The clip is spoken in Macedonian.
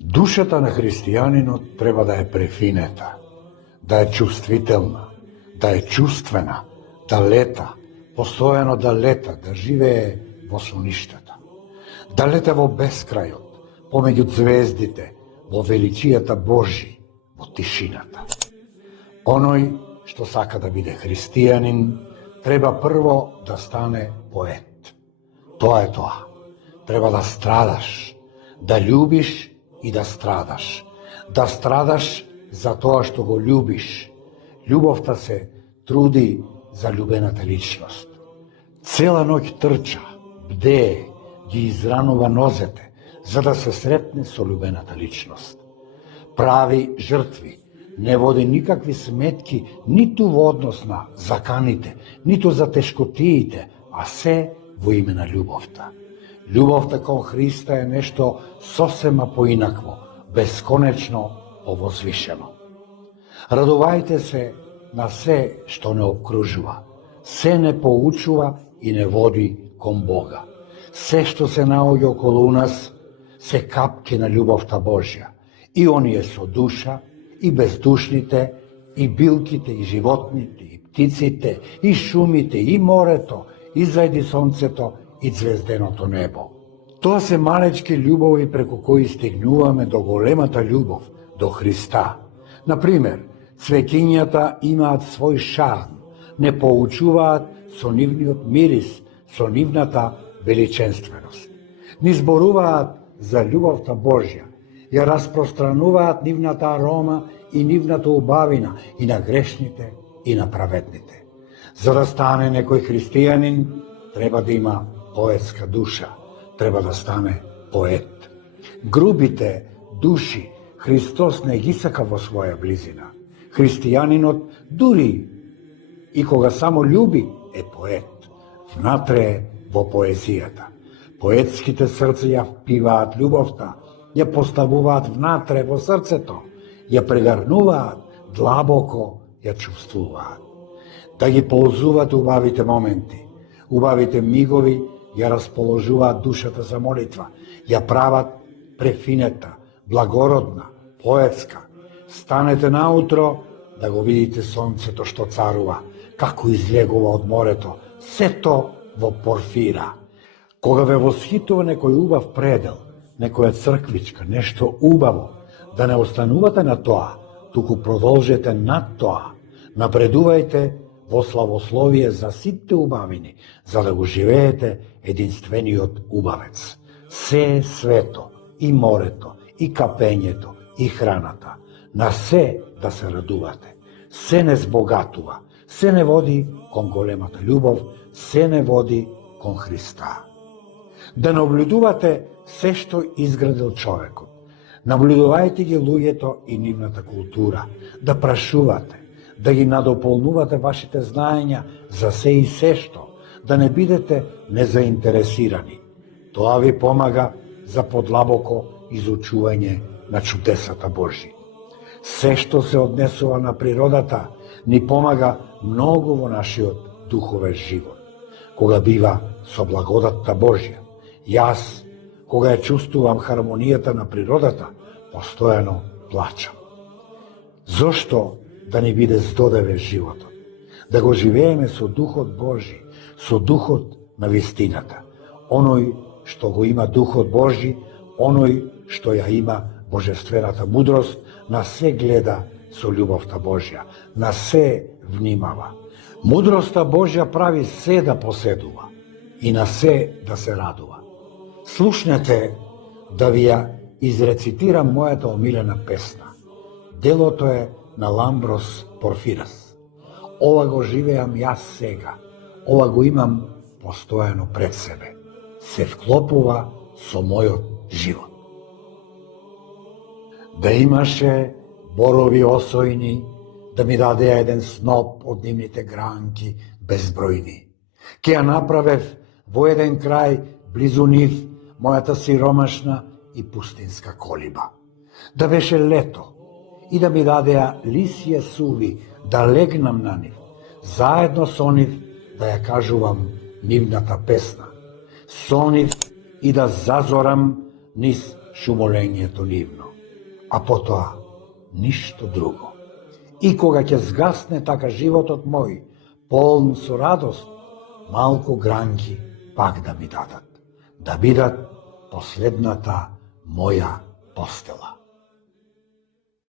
Душата на христијанинот треба да е префинета, да е чувствителна, да е чувствена, да лета, постојано да лета, да живее во соништата, да лета во бескрајот, помеѓу звездите, во величијата Божи, во тишината. Оној што сака да биде христијанин, треба прво да стане поет. Тоа е тоа. Треба да страдаш, да љубиш и да страдаш. Да страдаш за тоа што го љубиш. Љубовта се труди за љубената личност. Цела ноќ трча, бдее, ги изранува нозете, за да се сретне со љубената личност. Прави жртви, не води никакви сметки ниту во однос на заканите, ниту за тешкотиите, а се во име на љубовта. Љубовта кон Христа е нешто сосема поинакво, бесконечно повозвишено. Радувајте се на се што не обкружува, се не поучува и не води кон Бога. Се што се наоѓа околу нас, се капки на љубовта Божја. И оние со душа, и бездушните, и билките, и животните, и птиците, и шумите, и морето, и зајди сонцето, и звезденото небо. Тоа се малечки љубови преку кои стигнуваме до големата љубов, до Христа. Например, цвеќињата имаат свој шарм, не поучуваат со нивниот мирис, со нивната величенственост. Ни зборуваат за љубовта Божја, ја распространуваат нивната арома и нивната убавина и на грешните и на праведните. За да стане некој христијанин, треба да има поетска душа, треба да стане поет. Грубите души Христос не ги сака во своја близина. Христијанинот дури и кога само љуби е поет. Внатре е во поезијата. Поетските срца ја впиваат љубовта, ја поставуваат внатре во срцето, ја прегарнуваат, длабоко ја чувствуваат. Да ги ползуваат убавите моменти, убавите мигови, ја расположуваат душата за молитва, ја прават префинета, благородна, поетска. Станете наутро да го видите сонцето што царува, како излегува од морето, сето во порфира. Кога ве восхитува некој убав предел, некоја црквичка, нешто убаво, да не останувате на тоа, туку продолжете над тоа, напредувајте во славословие за сите убавини, за да го живеете единствениот убавец. Се е свето, и морето, и капењето, и храната. На се да се радувате. Се не збогатува, се не води кон големата љубов, се не води кон Христа. Да наблюдувате се што изградил човекот. Наблюдувајте ги луѓето и нивната култура, да прашувате, да ги надополнувате вашите знаења за се и се што, да не бидете незаинтересирани. Тоа ви помага за подлабоко изучување на чудесата Божи. Се што се однесува на природата ни помага многу во нашиот духовен живот. Кога бива со благодатта Божја, јас, кога ја чувствувам хармонијата на природата, постојано плачам. Зошто да ни биде здодевен животот? Да го живееме со Духот Божи, со Духот на вистината. Оној што го има Духот Божи, оној што ја има божествената мудрост, на се гледа со љубовта Божја, на се внимава. Мудроста Божја прави се да поседува и на се да се радува. Слушнете да ви ја изрецитирам мојата омилена песна. Делото е на Ламброс Порфирас. Ова го живеам јас сега, ова го имам постојано пред себе. Се вклопува со мојот живот. Да имаше борови осојни, да ми даде еден сноп од нивните гранки безбројни. Ке ја направев во еден крај близу нив мојата сиромашна и пустинска колиба. Да беше лето и да ми дадеа лисје суви, да легнам на нив, заедно со нив да ја кажувам нивната песна, со нив и да зазорам низ шумолењето нивно, а потоа ништо друго. И кога ќе згасне така животот мој, полн со радост, малку гранки пак да ми дадат, да бидат последната моја постела.